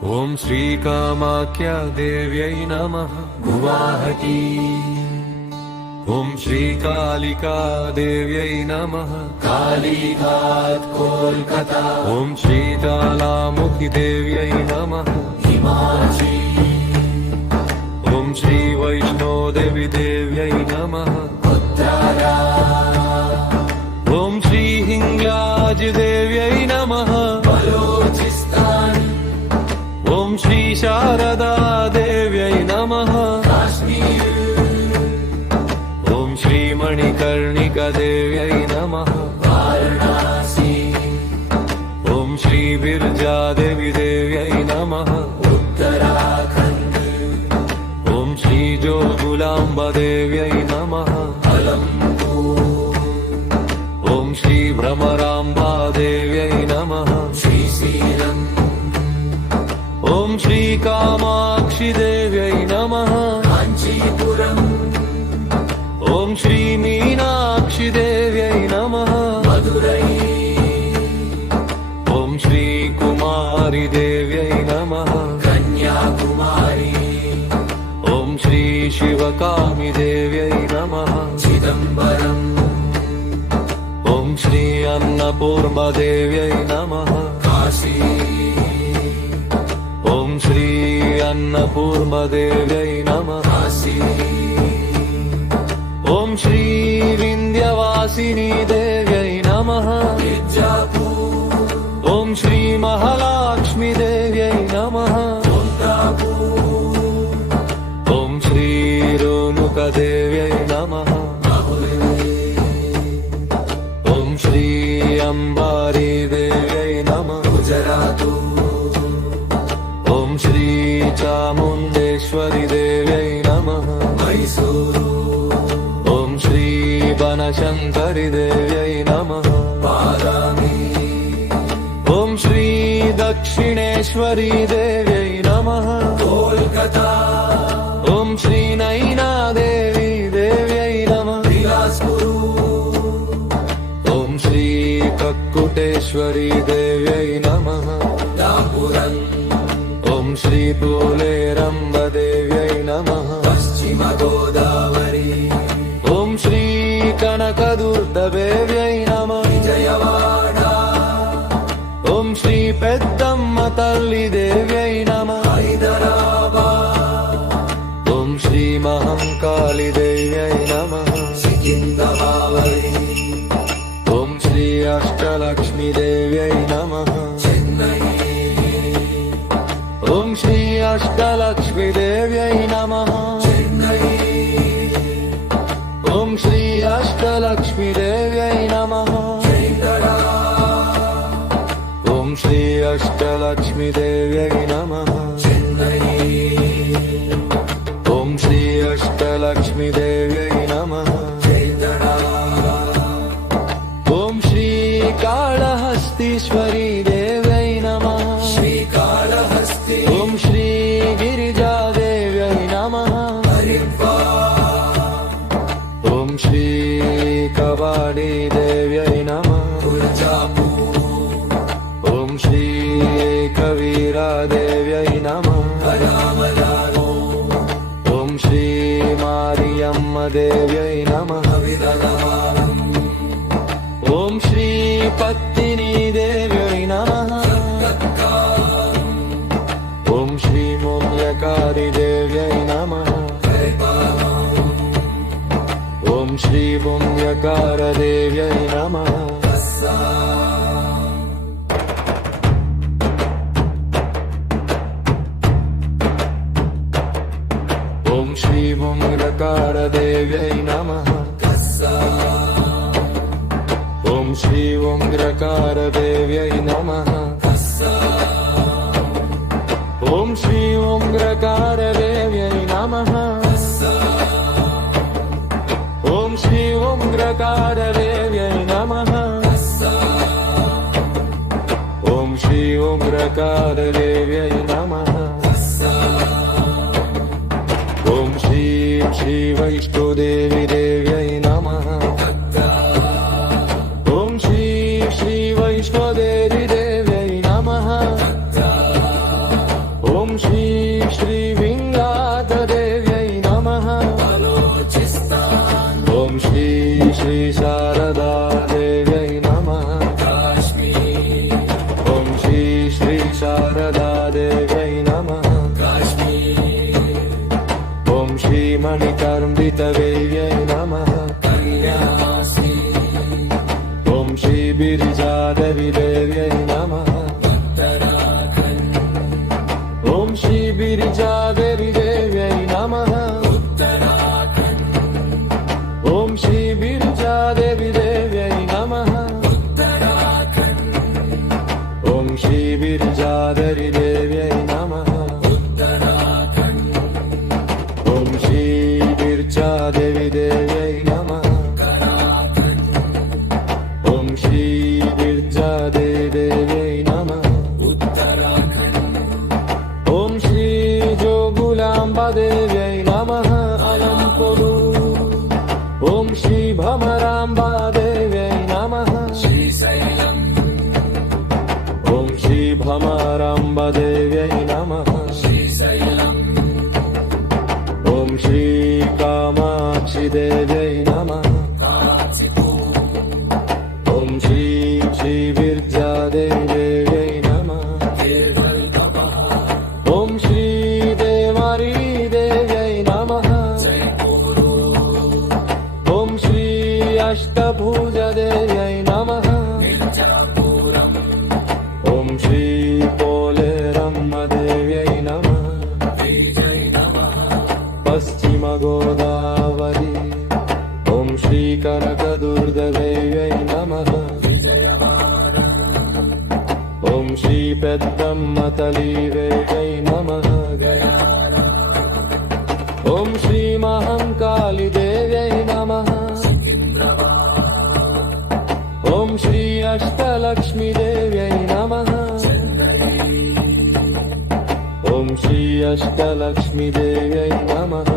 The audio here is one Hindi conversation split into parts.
ॐ श्रीकामाख्या देव्यै नमः गुवाहाटी। ॐ श्रीकालिका देव्यै नमः कालीघाट कोलकाता। ॐ श्रीज्वालामुखी देव्यै नमः हिमाचली। ॐ श्री वैष्णोदेवी देव्यै नमः उत्तरा। ॐ श्री हिंगलाज देव्यै नमः बलोचिस्तान। ॐ श्री शारदा देव्यै नमः काश्मीर। ॐ श्री मणिकर्णिका देव्यै नमः वाराणसी। ॐ श्री विरजा देवी देव्यै नमः उत्तराखण्ड। ॐ श्री जोगुलाम्बा देव्यै नमः अलम्पूर। ॐ श्री भ्रमराम्बा देव्यै नमः श्रीशैलम्। ॐ श्री कामाक्षी देव्यै नमः काञ्चीपुरम्। ॐ श्री मीनाक्षी देव्यै नमः मधुरै। ॐ श्री कुमारी देव्यै नमः कन्याकुमारी। ॐ श्री शिवकामी देव्यै नमः चिदम्बरम्। ॐ श्री अन्नपूर्णा देव्यै नमः काशी। ॐ श्री अन्नपूर्णा देव्यै नमः काशी। ॐ श्री विन्ध्यवासिनी देव्यै नमः मिर्जापुर। ॐ श्री महालक्ष्मी देव्यै नमः कोल्हापुर। ॐ श्री रेणुका देव्यै नमः बाहुबली। ॐ श्री अंबारी देव्यै नमः गुजरात। ॐ श्री चामुण्डेश्वरी देव्यै नमः मैसूरु। ॐ श्री बनशंकरी देव्यै नमः बादामी। ॐ श्री दक्षिणेश्वरी देव्यै नमः कोलकाता। ॐ श्री नैना देवी देव्यै नमः बिलासपुर। ॐ श्री कक्कुटेश्वरी देव्यै नमः दापुरम्। ॐ श्री पोलेरम्बा देव्यै नमः पश्चिम गोदावरी। ॐ श्री कनकदुर्गदेव्यै नमः विजयवाडा। ॐ श्री पेद्दम्मा तल्ली देव्यै नमः हैदराबाद। ॐ श्री महंकाली देव्यै नमः सिकिंद्राबाद। ॐ श्री अष्टलक्ष्मी देव्यै नमः चेन्नई। ॐ श्री अष्टलक्ष्मी देव्यै नमः चेन्नई। ॐ श्री अष्टलक्ष्मी देव्यै नमः चेन्नई। ॐ श्री अष्टलक्ष्मी देव्यै नमः चेन्नई। ॐ श्री अष्टलक्ष्मी देव्यै नमः चेन्नई। ॐ श्री कालहस्तीश्वरी देव्यै नमः श्रीकालहस्ती। ॐ श्री गिरिजा देव्यै नमः हरिद्वार। ॐ श्री कवाडी देव्यै नमः तुळजापुर। ॐ श्री कवीरा देव्यै नमः रामलालो। ॐ श्री मारियम्मा देव्यै नमः विदलवालम्। ॐ श्री पत्तिनी देव्यै नमः। ॐ श्री मोम्यकारी देव्यै नमः। ॐ श्री मोम्यकार देव्यै नमः। ॐ श्री मोम्यकार देव्यै नमः। ॐ श्री ओंकार देव्यै नमः। ॐ श्री ओंकार देव्यै नमः। ॐ श्री ओंकार देव्यै नमः। ॐ श्री ओंकार देव्यै नमः। ॐ श्री वैष्णोदेवी देव्यै नमः। ॐ श्री वैष्णोदेवी देव्यै नमः। मालिकार्पितदेव्यै नमः कल्यासी ॐ श्री बिरजादेवी नमः उत्तराखण्ड ॐ श्री बिरजादेवी नमः उत्तराखण्ड ॐ श्री बिरजादेवी नमः उत्तराखण्ड ॐ श्री बिरजादेवी नमः उत्तराखण्ड ॐ श्री बिरजादेवी नमः ॐ श्री बिरजादेवी नमः उत्तराखण्ड ॐ श्री जोगुलाम्बादेव्यै नमः अलम्पुरु ॐ श्री भ्रमराम्बादेव्यै नमः श्रीशैलम् ॐ श्री भ्रमराम्बादेव्यै नमः श्रीशैलम् ॐ श्री कामाक्षिदेव्यै नमः ॐ श्री बिरजादेव्यै नमः ॐ श्री देवारी देव्यै नमः ॐ श्री अष्टभुजदेव्यै नमः ॐ श्री पोलेरम्मदेव्यै नमः पश्चिमगोदावरी ॐ श्री कनकदुर्गदेव्यै नमः ॐ श्री पेद्दम्मतलीदेव्यै नमः ॐ श्री महङ्कालिदेव्यै नमः ॐ श्री अष्टलक्ष्मीदेव्यै नमः ॐ श्री अष्टलक्ष्मीदेव्यै नमः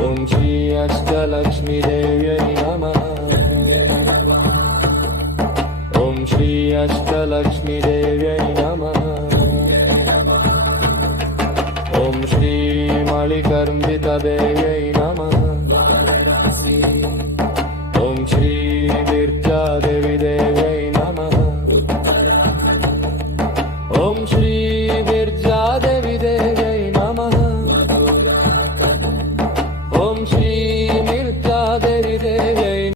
ॐ श्री अष्टलक्ष्मीदेव्यै नमः ॐ श्री अष्टलक्ष्मीदेव्यै नमः ॐ श्री मालिकार्पितदेव्यै नमः ॐ श्री बिरजादेवी